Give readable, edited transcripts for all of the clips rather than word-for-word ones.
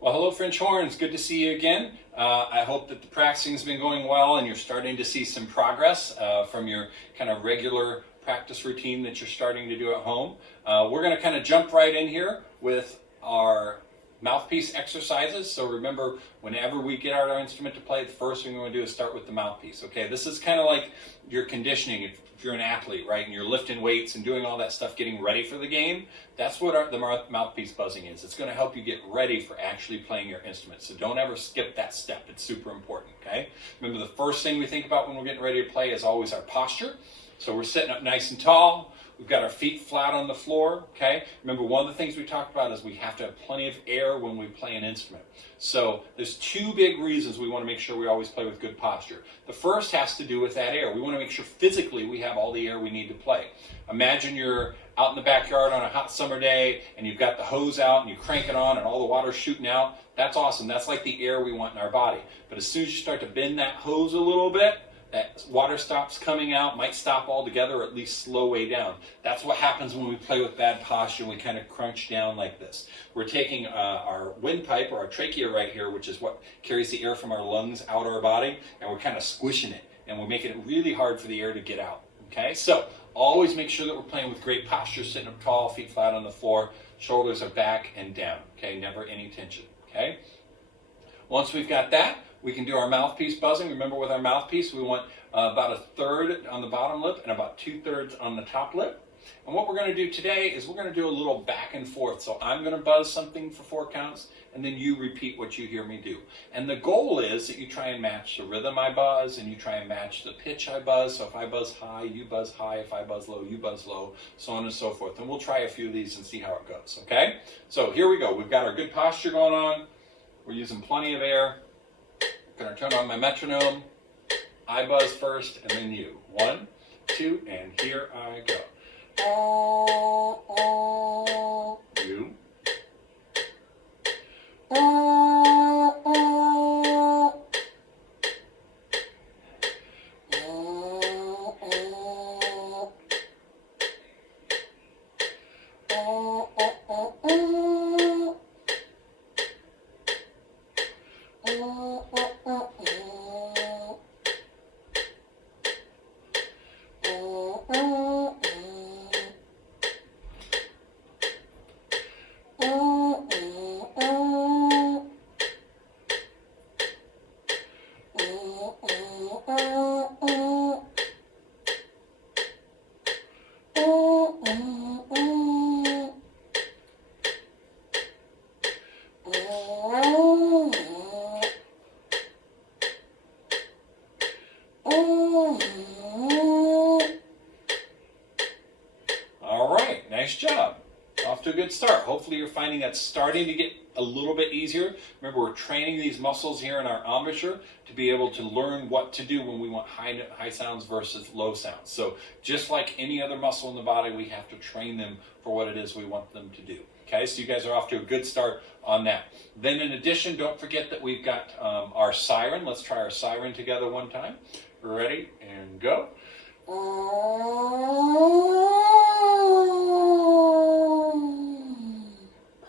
Well, hello, French Horns. Good to see you again. I hope that the practicing has been going well and you're starting to see some progress from your kind of regular practice routine that you're starting to do at home. We're going to kind of jump right in here with our mouthpiece exercises. So remember, whenever we get our instrument to play, the first thing we want to do is start with the mouthpiece. Okay, this is kind of like your conditioning. If you're an athlete, right, and you're lifting weights and doing all that stuff, getting ready for the game, that's what the mouthpiece buzzing is. It's going to help you get ready for actually playing your instrument. So don't ever skip that step. It's super important, okay? Remember, the first thing we think about when we're getting ready to play is always our posture. So we're sitting up nice and tall. We've got our feet flat on the floor, okay? Remember, one of the things we talked about is we have to have plenty of air when we play an instrument. So there's two big reasons we want to make sure we always play with good posture. The first has to do with that air. We want to make sure physically we have all the air we need to play. Imagine you're out in the backyard on a hot summer day and you've got the hose out and you crank it on and all the water's shooting out. That's awesome. That's like the air we want in our body. But as soon as you start to bend that hose a little bit, that water stops coming out, might stop altogether, or at least slow way down. That's what happens when we play with bad posture and we kind of crunch down like this. We're taking our windpipe, or our trachea right here, which is what carries the air from our lungs out our body, and we're kind of squishing it, and we're making it really hard for the air to get out. Okay, so always make sure that we're playing with great posture, sitting up tall, feet flat on the floor, shoulders are back and down. Okay, never any tension. Okay, once we've got that, we can do our mouthpiece buzzing. Remember, with our mouthpiece, we want about a third on the bottom lip and about 2/3 on the top lip. And what we're going to do today is we're going to do a little back and forth. So I'm going to buzz something for 4 counts, and then you repeat what you hear me do. And the goal is that you try and match the rhythm I buzz, and you try and match the pitch I buzz. So if I buzz high, you buzz high. If I buzz low, you buzz low, so on and so forth. And we'll try a few of these and see how it goes, okay? So here we go. We've got our good posture going on. We're using plenty of air. I'm going to turn on my metronome. I buzz first, and then you. 1, 2, and here I go. You. All right, nice job. Off to a good start. Hopefully you're finding that starting to get a little bit easier. Remember, we're training these muscles here in our embouchure to be able to learn what to do when we want high sounds versus low sounds. So just like any other muscle in the body, we have to train them for what it is we want them to do. Okay, so you guys are off to a good start on that. Then in addition, don't forget that we've got our siren. Let's try our siren together one time. Ready, and go.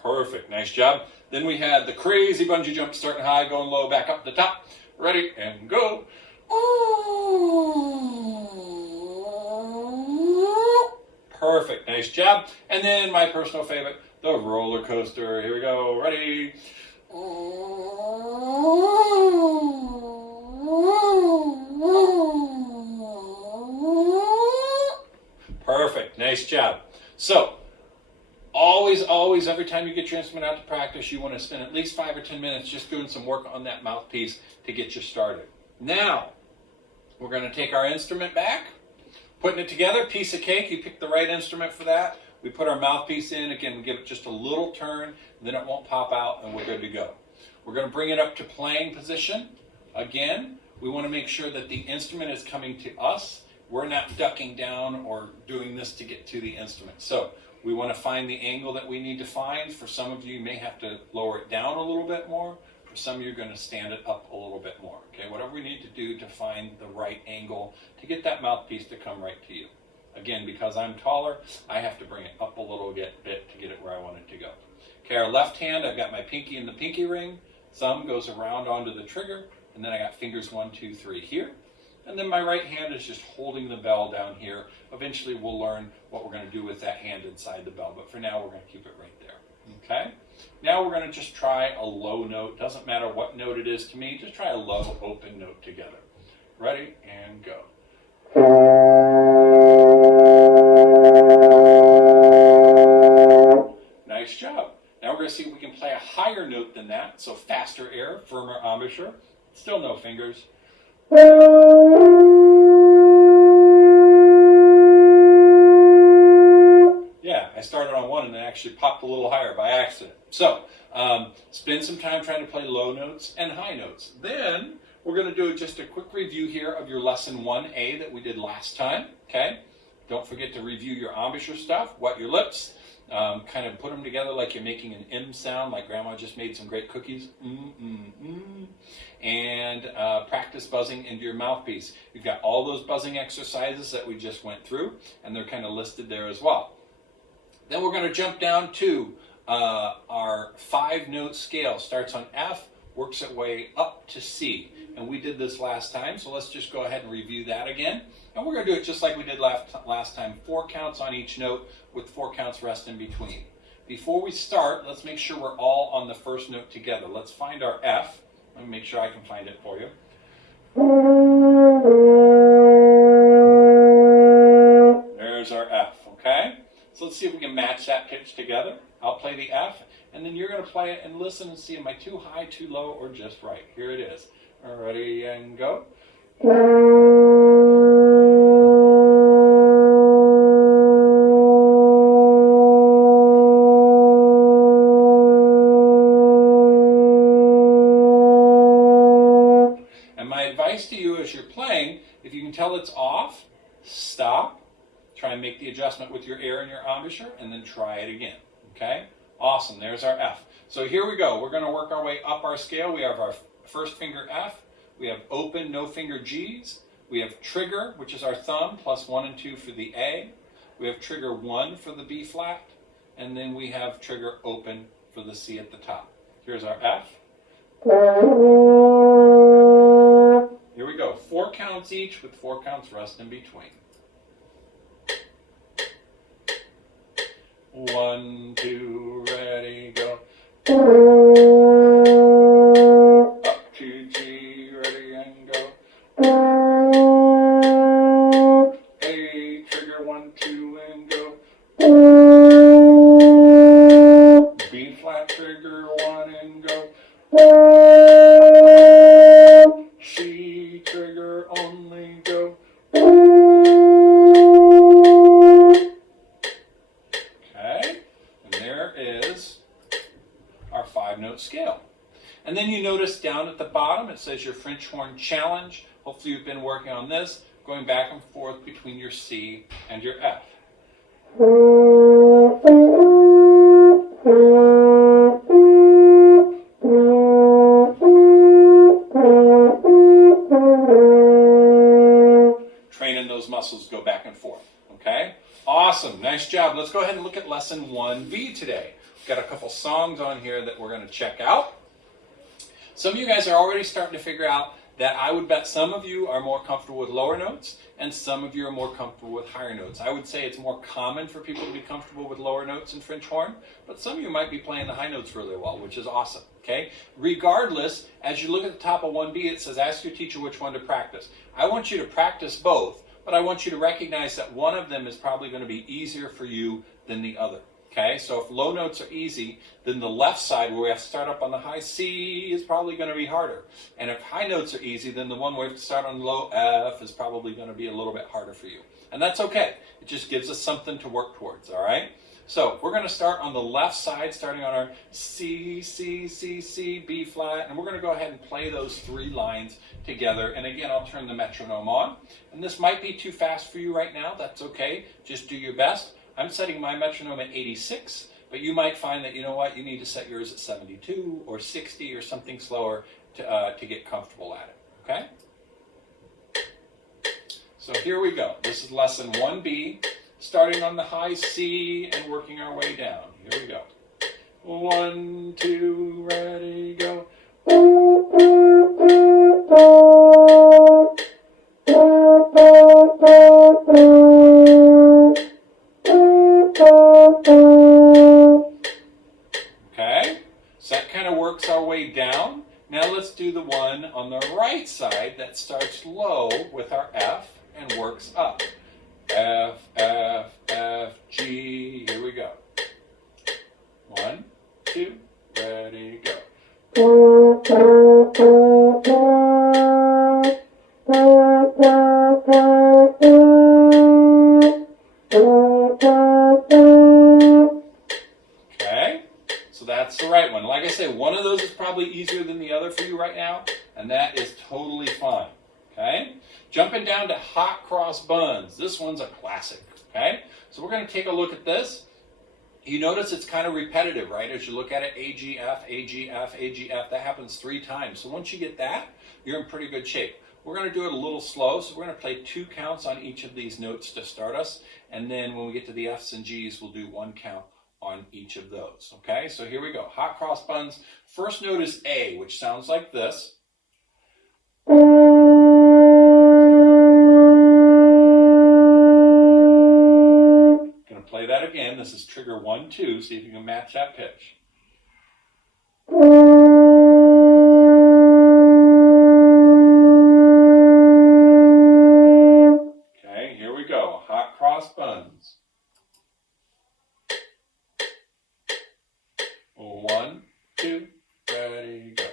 Perfect, nice job. Then we had the crazy bungee jump, starting high, going low, back up to the top. Ready, and go. Perfect, nice job. And then my personal favorite, the roller coaster. Here we go, ready. Perfect, nice job. So, always, every time you get your instrument out to practice, you want to spend at least 5 or 10 minutes just doing some work on that mouthpiece to get you started. Now, we're going to take our instrument back, putting it together, piece of cake. You pick the right instrument for that. We put our mouthpiece in. Again, we give it just a little turn, then it won't pop out, and we're good to go. We're going to bring it up to playing position. Again, we want to make sure that the instrument is coming to us. We're not ducking down or doing this to get to the instrument. So we want to find the angle that we need to find. For some of you, you may have to lower it down a little bit more. For some of you, you're going to stand it up a little bit more. Okay, whatever we need to do to find the right angle to get that mouthpiece to come right to you. Again, because I'm taller, I have to bring it up a little bit to get it where I want it to go. Okay, our left hand, I've got my pinky in the pinky ring, thumb goes around onto the trigger, and then I got fingers 1, 2, 3 here. And then my right hand is just holding the bell down here. Eventually we'll learn what we're going to do with that hand inside the bell, but for now we're going to keep it right there. Okay? Now we're going to just try a low note. Doesn't matter what note it is to me, just try a low open note together. Ready, and go. Nice job. Now we're going to see if we can play a higher note than that, so faster air, firmer embouchure. Still no fingers. Yeah, I started on one and then actually popped a little higher by accident. So, spend some time trying to play low notes and high notes. Then, we're going to do just a quick review here of your lesson 1A that we did last time, okay? Don't forget to review your embouchure stuff, wet your lips, kind of put them together like you're making an M sound, like Grandma just made some great cookies. And practice buzzing into your mouthpiece. You've got all those buzzing exercises that we just went through, and they're kind of listed there as well. Then we're going to jump down to our 5-note scale. Starts on F, works its way up to C. And we did this last time, so let's just go ahead and review that again. And we're going to do it just like we did last time. 4 counts on each note with 4 counts rest in between. Before we start, let's make sure we're all on the first note together. Let's find our F. Let me make sure I can find it for you. There's our F, okay? So let's see if we can match that pitch together. I'll play the F, and then you're going to play it and listen and see, am I too high, too low, or just right? Here it is. Ready, and go. And my advice to you as you're playing, if you can tell it's off, stop. Try and make the adjustment with your air and your embouchure, and then try it again. Okay? Awesome. There's our F. So here we go. We're going to work our way up our scale. We have our first finger F. We have open, no finger Gs. We have trigger, which is our thumb, plus 1 and 2 for the A. We have trigger 1 for the B flat. And then we have trigger open for the C at the top. Here's our F. Here we go. 4 counts each with 4 counts rest in between. 1, 2, ready, go. Up to G, ready, and go. A, trigger 1, 2, and go. B flat, trigger 1, and go. C, trigger only, go. Our 5-note scale. And then you notice down at the bottom it says your French horn challenge. Hopefully you've been working on this, going back and forth between your C and your F. Training those muscles go back and forth. Okay? Awesome. Nice job. Let's go ahead and look at lesson 1B today. Got a couple songs on here that we're going to check out. Some of you guys are already starting to figure out that I would bet some of you are more comfortable with lower notes and some of you are more comfortable with higher notes. I would say it's more common for people to be comfortable with lower notes in French horn, but some of you might be playing the high notes really well, which is awesome. Okay? Regardless, as you look at the top of 1B, it says ask your teacher which one to practice. I want you to practice both, but I want you to recognize that one of them is probably going to be easier for you than the other. Okay, so if low notes are easy, then the left side where we have to start up on the high C is probably going to be harder. And if high notes are easy, then the one where we have to start on low F is probably going to be a little bit harder for you. And that's okay. It just gives us something to work towards, all right? So we're going to start on the left side, starting on our C, C, C, C, B flat, and we're going to go ahead and play those 3 lines together. And again, I'll turn the metronome on. And this might be too fast for you right now. That's okay. Just do your best. I'm setting my metronome at 86, but you might find that, you know what, you need to set yours at 72 or 60 or something slower to get comfortable at it, okay? So here we go. This is lesson 1B, starting on the high C and working our way down. Here we go. 1, 2, ready, go. Okay, so that kind of works our way down. Now let's do the one on the right side that starts low with our F and works up. F, F, F, G, here we go. 1, 2, ready, go. Okay, so that's the right one. Like I said, one of those is probably easier than the other for you right now, and that is totally fine. Okay, jumping down to hot cross buns. This one's a classic. Okay, so we're going to take a look at this. You notice it's kind of repetitive, right? As you look at it, A, G, F, A, G, F, A, G, F. That happens 3 times. So once you get that, you're in pretty good shape. We're going to do it a little slow, so we're going to play 2 counts on each of these notes to start us. And then when we get to the Fs and Gs, we'll do 1 count on each of those. Okay, so here we go. Hot cross buns. First note is A, which sounds like this. Play that again. This is trigger 1, 2. See if you can match that pitch. Okay, here we go. Hot cross buns. 1, 2, ready, go.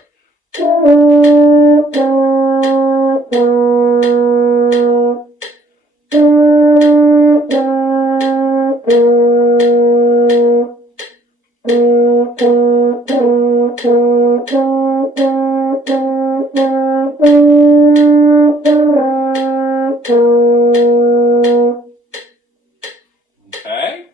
Okay,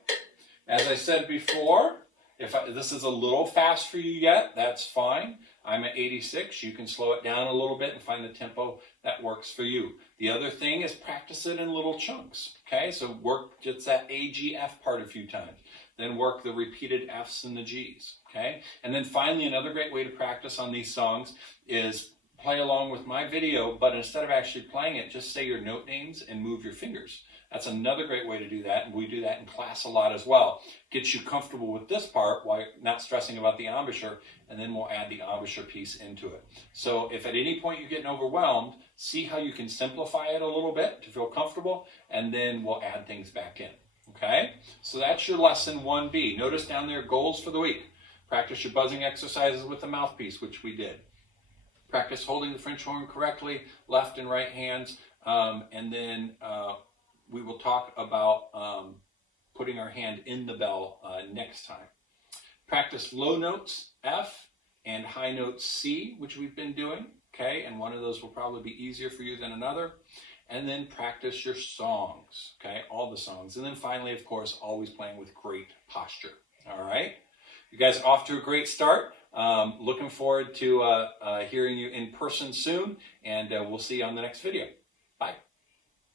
as I said before, if this is a little fast for you yet, that's fine. I'm at 86. You can slow it down a little bit and find the tempo that works for you. The other thing is practice it in little chunks. Okay, so work just that A, G, F part a few times. Then work the repeated Fs and the Gs. Okay, and then finally, another great way to practice on these songs is play along with my video, but instead of actually playing it, just say your note names and move your fingers. That's another great way to do that, and we do that in class a lot as well. Gets you comfortable with this part while not stressing about the embouchure, and then we'll add the embouchure piece into it. So if at any point you're getting overwhelmed, see how you can simplify it a little bit to feel comfortable, and then we'll add things back in. Okay? So that's your lesson 1B. Notice down there, goals for the week. Practice your buzzing exercises with the mouthpiece, which we did. Practice holding the French horn correctly, left and right hands, and then we will talk about putting our hand in the bell next time. Practice low notes, F, and high notes, C, which we've been doing, okay? And one of those will probably be easier for you than another. And then practice your songs, okay? All the songs. And then finally, of course, always playing with great posture, all right? You guys are off to a great start. Looking forward to hearing you in person soon, and we'll see you on the next video. Bye.